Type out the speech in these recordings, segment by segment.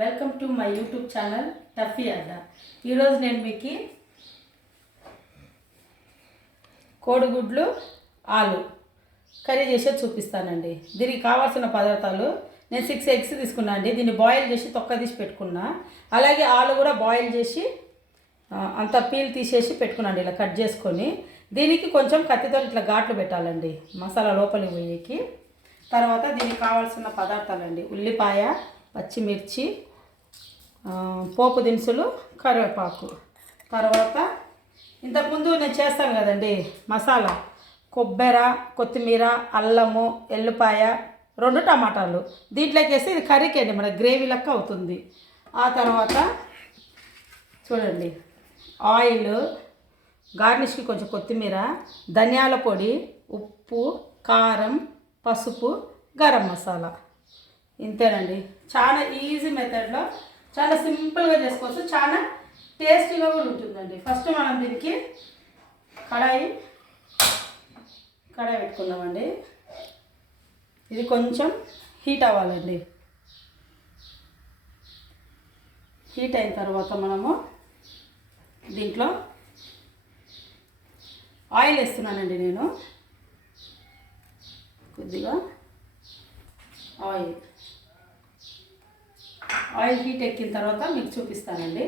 Welcome to my YouTube channel టఫీ అడ్డా. ఈరోజు నేను మీకు కోడిగుడ్లు ఆలు కర్రీ చేసేది చూపిస్తానండి. దీనికి కావాల్సిన పదార్థాలు నేను 6 ఎగ్స్ తీసుకున్నా అండి. దీన్ని బాయిల్ చేసి తొక్క తీసి పెట్టుకున్నా. అలాగే ఆలు కూడా బాయిల్ చేసి అంత పీల్ తీసేసి పెట్టుకున్నాండి, ఇలా కట్ చేసుకొని. దీనికి కొంచెం కత్తితో ఇట్లా ఘాట్లు పెట్టాలండి మసాలా లోపలికి పోయేకి. తర్వాత దీనికి కావాల్సిన పదార్థాలండి: ఉల్లిపాయ, పచ్చిమిర్చి, పోపు దినుసులు, కరివేపాకు. తర్వాత ఇంతకుముందు నేను చేస్తాను కదండి మసాలా: కొబ్బరి, కొత్తిమీర, అల్లము, ఎల్లిపాయ, 2 టమాటాలు. దీంట్లోకి వేసి ఇది కర్రీకి అండి, మన గ్రేవీ లెక్క అవుతుంది. ఆ తర్వాత చూడండి, ఆయిల్, గార్నిష్కి కొంచెం కొత్తిమీర, ధనియాల పొడి, ఉప్పు, కారం, పసుపు, గరం మసాలా. ఇంతేనండి. చాలా ఈజీ మెథడ్లో చాలా సింపుల్గా చేసుకోవచ్చు, చాలా టేస్టీగా కూడా ఉంటుందండి. ఫస్ట్ మనం దీనికి కడాయి పెట్టుకుందామండి. ఇది కొంచెం హీట్ అవ్వాలండి. హీట్ అయిన తర్వాత మనము దీంట్లో ఆయిల్ వేస్తున్నానండి. నేను కొద్దిగా ఆయిల్ హీట్ ఎక్కిన తర్వాత మీకు చూపిస్తానండి.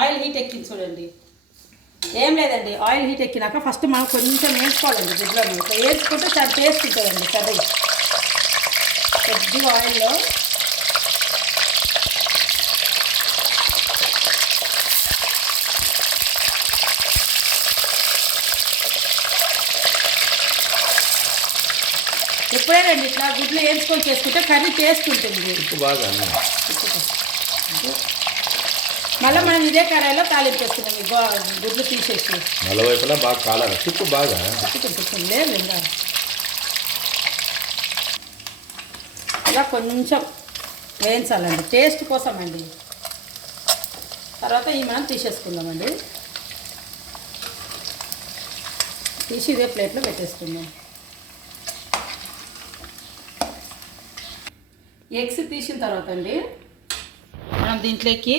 ఆయిల్ హీట్ ఎక్కింది చూడండి. ఏం లేదండి, ఆయిల్ హీట్ ఎక్కినాక ఫస్ట్ మనం కొంచెం వేసుకోవాలండి గుడ్లను. ఇట్లా వేసుకుంటే చాలా టేస్ట్ ఉంటుందండి కర్రీ. కొద్దిగా ఆయిల్లో ఎప్పుడైనా ఇట్లా గుడ్లు వేసుకొని చేసుకుంటే కర్రీ టేస్ట్ ఉంటుంది. బాగా మళ్ళీ మనం ఇదే కర్రీలో తాలింపేస్తున్నాం. గుడ్లు తీసేసి నలవైపులా బాగా కాలాలి. టిప్పు బాగా లేదు ఇంకా ఇలా కొంచెం వేయించాలండి, టేస్ట్ కోసం అండి. తర్వాత ఈ మనం తీసేసుకుందామండి. తీసి ఇదే ప్లేట్లో పెట్టేసుకుందాం. ఎగ్స్ తీసిన తర్వాత అండి మనం దీంట్లోకి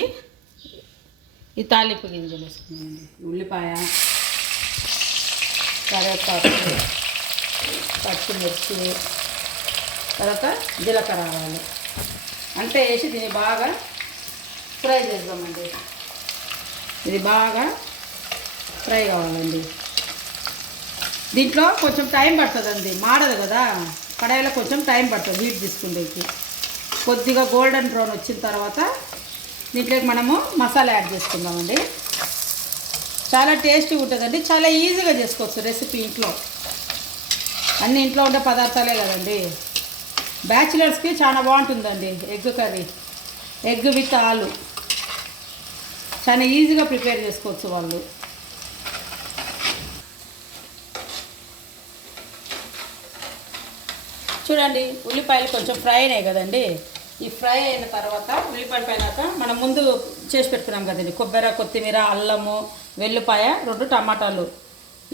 ఈ తాలింపు గింజలు వేసుకున్నామండి. ఉల్లిపాయ, కరివేపాకు, పచ్చిమిర్చి, తర్వాత జీలకర్ర ఆవాలు అంతే వేసి దీన్ని బాగా ఫ్రై చేద్దామండి. ఇది బాగా ఫ్రై కావాలండి. దీంట్లో కొంచెం టైం పడుతుందండి, మాడదు కదా. కడాయిలో కొంచెం టైం పడుతుంది హీట్ తీసుకునేకి. కొద్దిగా గోల్డెన్ బ్రౌన్ వచ్చిన తర్వాత దీంట్లోకి మనము మసాలా యాడ్ చేసుకుందామండి. చాలా టేస్టీగా ఉంటుందండి, చాలా ఈజీగా చేసుకోవచ్చు రెసిపీ. ఇంట్లో అన్ని ఇంట్లో ఉండే పదార్థాలే కదండి. బ్యాచిలర్స్కి చాలా బాగుంటుందండి ఎగ్ కర్రీ. ఎగ్ విత్ ఆలు చాలా ఈజీగా ప్రిపేర్ చేసుకోవచ్చు వాళ్ళు. చూడండి, ఉల్లిపాయలు కొంచెం ఫ్రై అయినాయి కదండి. ఈ ఫ్రై అయిన తర్వాత ఉల్లిపాయలు పైనాక మనం ముందు చేసి పెట్టుకున్నాం కదండి కొబ్బరి, కొత్తిమీర, అల్లము, వెల్లిపాయ, 2 టమాటాలు.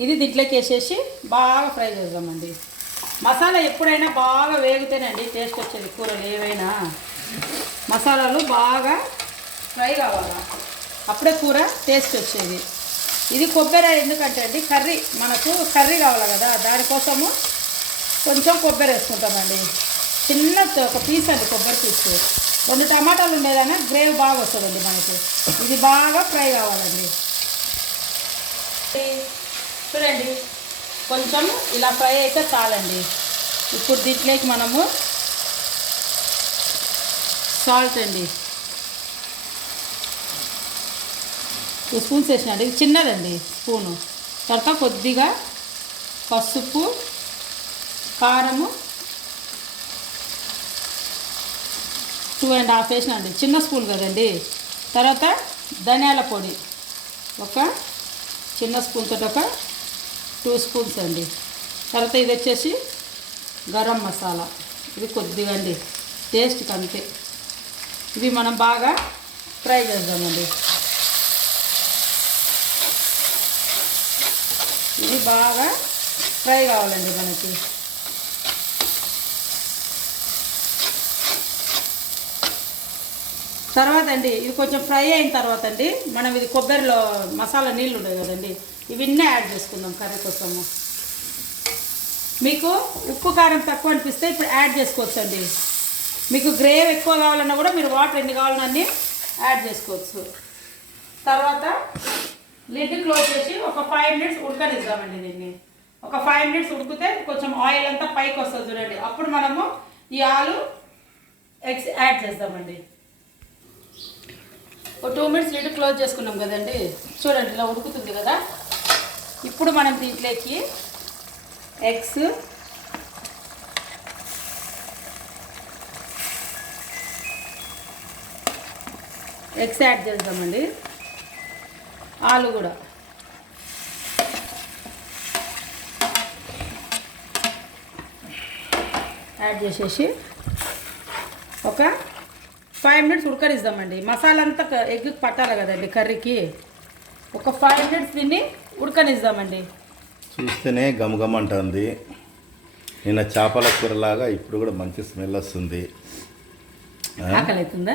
ఇది దీంట్లోకి వేసేసి బాగా ఫ్రై చేద్దామండి. మసాలా ఎప్పుడైనా బాగా వేగితేనండి టేస్ట్ వచ్చేది. కూరలు ఏవైనా మసాలాలు బాగా ఫ్రై కావాలి, అప్పుడే కూర టేస్ట్ వచ్చేది. ఇది కొబ్బరి ఎందుకంటే అండి మనకు కర్రీ కావాలి కదా, దానికోసము కొంచెం కొబ్బరి వేసుకుంటామండి. చిన్న ఒక పీస్ అండి కొబ్బరి పీసు. 2 టమాటాలు ఉండేదైనా గ్రేవీ బాగా వస్తుందండి మనకి. ఇది బాగా ఫ్రై కావాలండి. చూడండి, కొంచెం ఇలా ఫ్రై అయితే చాలండి. ఇప్పుడు దీంట్లోకి మనము సాల్ట్ అండి 2 స్పూన్స్ వేసినండి. ఇది చిన్నదండి స్పూను. తర్వాత కొద్దిగా పసుపు, కారము 2.5 వేసినండి, చిన్న స్పూన్ కదండి. తర్వాత ధనియాల పొడి ఒక చిన్న స్పూన్ తోటి ఒక 2 స్పూన్స్ అండి. తర్వాత ఇది వచ్చేసి గరం మసాలా, ఇది కొద్దిగా అండి టేస్ట్కి అంతే. ఇవి మనం బాగా ఫ్రై చేద్దామండి. ఇది బాగా ఫ్రై కావాలండి మనకి. తర్వాత అండి ఇది కొంచెం ఫ్రై అయిన తర్వాత అండి మనం ఇది కొబ్బరిలో మసాలా నీళ్ళు ఉంటాయి కదండి ఇవన్నీ యాడ్ చేసుకుందాం కర్రీ కోసము. మీకు ఉప్పు కారం తక్కువ అనిపిస్తే ఇప్పుడు యాడ్ చేసుకోవచ్చండి. మీకు గ్రేవీ ఎక్కువ కావాలన్నా కూడా మీరు వాటర్ ఎన్ని కావాలన్నా అన్నీ యాడ్ చేసుకోవచ్చు. తర్వాత లిడ్ క్లోజ్ చేసి ఒక 5 మినిట్స్ ఉడకనిద్దామండి. దీన్ని ఒక 5 మినిట్స్ ఉడికితే కొంచెం ఆయిల్ అంతా పైకి వస్తుంది చూడండి. అప్పుడు మనము ఈ ఆలు ఎగ్స్ యాడ్ చేద్దామండి. ఒక 2 మినిట్స్ లిడ్ క్లోజ్ చేసుకున్నాం కదండి. చూడండి ఇలా ఉడుకుతుంది కదా. ఇప్పుడు మనం దీంట్లోకి ఎగ్స్ యాడ్ చేద్దామండి. ఆలు కూడా యాడ్ చేసేసి ఒక 5 మినిట్స్ ఉడకనిద్దామండి. మసాలా అంతా ఎగ్కి పట్టాలి కదండి కర్రీకి. ఒక 5 మినిట్స్ దీన్ని ఉడకనిద్దామండి. చూస్తేనే గమగమంటుంది. నిన్న చేపల కూరలాగా ఇప్పుడు కూడా మంచి స్మెల్ వస్తుంది. ఆకలి అవుతుందా?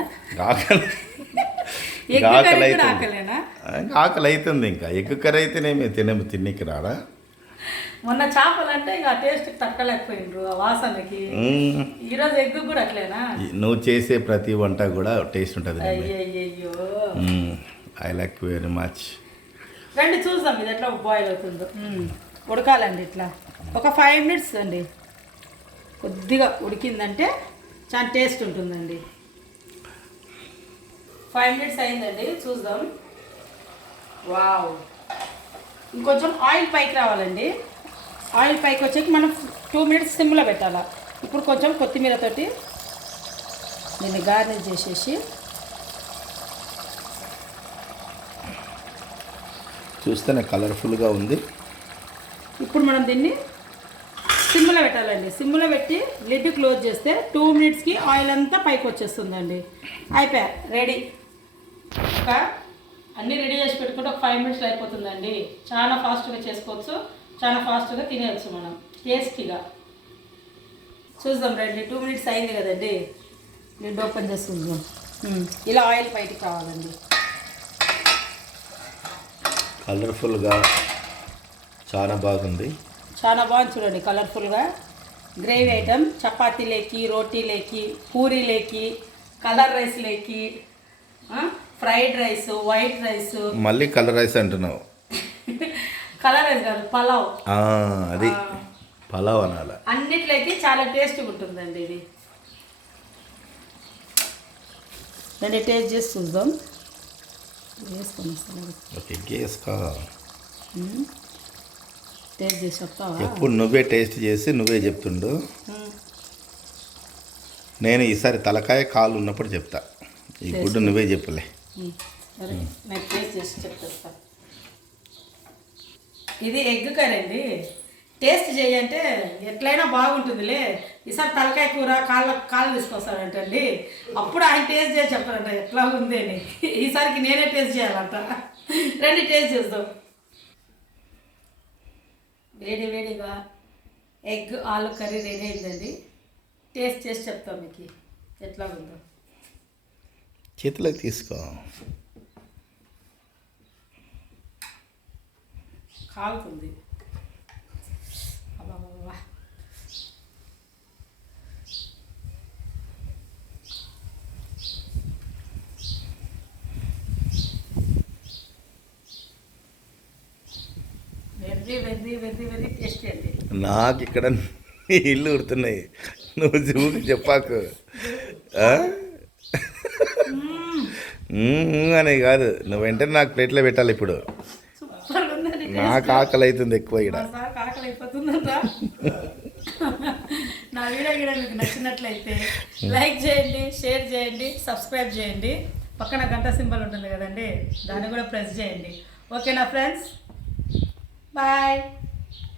ఆకలి అవుతుంది. ఇంకా ఎగ్గు కర్రీ అయితేనేమి తిన్నికి రాడా? మొన్న చేపలు అంటే ఇంకా టేస్ట్ తక్కలేకపోయిండ్రు ఆ వాసనకి. ఈరోజు ఎగ్గు కూడా అట్లేనా? నువ్వు చేసే ప్రతి వంట కూడా టేస్ట్ ఉంటుంది. అయ్యో ఐ లైక్ వెరీ మచ్. రండి చూద్దాం ఇది ఎట్లా బాయిల్ అవుతుందో. ఉడకాలండి ఇట్లా ఒక 5 మినిట్స్ అండి. కొద్దిగా ఉడికిందంటే చాలా టేస్ట్ ఉంటుందండి. 5 మినిట్స్ అయిందండి, చూద్దాం. వావ్, ఇంకొంచెం ఆయిల్ పైకి రావాలండి. ఆయిల్ పైకి వచ్చాక మనం 2 మినిట్స్ సిమ్లో పెట్టాలా. ఇప్పుడు కొంచెం కొత్తిమీరతోటి దీన్ని గార్నిష్ చేసేసి చూస్తేనే కలర్ఫుల్గా ఉంది. ఇప్పుడు మనం దీన్ని సిమ్లో పెట్టాలండి. సిమ్లో పెట్టి లిడ్ క్లోజ్ చేస్తే 2 మినిట్స్కి ఆయిల్ అంతా పైకి వచ్చేస్తుందండి. అయిపోయా, రెడీ. అన్నీ రెడీ చేసి పెట్టుకుంటే ఒక 5 మినిట్స్లో అయిపోతుందండి. చాలా ఫాస్ట్గా చేసుకోవచ్చు, చాలా ఫాస్ట్గా తినేయచ్చు మనం టేస్టీగా. చూద్దాం రండి. 2 మినిట్స్ అయింది కదండి. లిడ్ ఓపెన్ చేసుకుందాం. ఇలా ఆయిల్ బయటికి కావాలండి. కలర్ఫుల్గా చాలా బాగుంది. చాలా బాగుంది చూడండి, కలర్ఫుల్గా. గ్రేవీ ఐటమ్ చపాతీలేకి, రోటీలేకి, పూరీలేకి, కలర్ రైస్లేకి, ఫ్రైడ్ రైస్, వైట్ రైస్. మళ్ళీ కలర్ రైస్ అంటున్నావు? కలర్ రైస్ కాదు, పలావ్. అది పలావ్ అనాల. అన్నిట్లోకి చాలా టేస్ట్గా ఉంటుందండి ఇది. రండి టేస్ట్ చేసి చూద్దాం. ఓకే, గేస్కా టేస్ట్ చేసి చెప్తావా? ఎప్పుడు నువ్వే టేస్ట్ చేసి నువ్వే చెప్తుండు. నేను ఈసారి తలకాయ కాలు ఉన్నప్పుడు చెప్తా. ఈ గుడ్డు నువ్వే చెప్పులే. సరే, నేను టేస్ట్ చేసి చెప్తా. ఇది ఎగ్ కర్రీ అండి. టేస్ట్ చేయంటే ఎట్లయినా బాగుంటుందిలే. ఈసారి తలకాయ కూర కాళ్ళు తీసుకొస్తానంటండి. అప్పుడు ఆయన టేస్ట్ చేసి చెప్పారంట ఎట్లా ఉంది అని. ఈసారికి నేనే టేస్ట్ చేయాలంట. రండి టేస్ట్ చేద్దాం. వేడి వేడిగా ఎగ్ ఆలు కర్రీ రెడీ అయిందండి. టేస్ట్ చేసి చెప్తాం మీకు ఎట్లా ఉందో. చేతిలోకి తీసుకో. కాలుతుంది. Very very very very tasty అండి. నాకు ఇక్కడ ఇల్లు ఉడుతున్నాయి, నువ్వు చూసి చెప్పాకు. అని కాదు, నువ్వు వెంటనే నాకు ప్లేట్లో పెట్టాలి. ఇప్పుడు నాకు ఆకలి అవుతుంది ఎక్కువ. ఇక్కడ ఆకలి అయిపోతుందంట. నా వీడియో కూడా మీకు నచ్చినట్లయితే లైక్ చేయండి, షేర్ చేయండి, సబ్స్క్రైబ్ చేయండి. పక్కన గంట సింబల్ ఉంటుంది కదండి, దాన్ని కూడా ప్రెస్ చేయండి. ఓకేనా ఫ్రెండ్స్? బాయ్.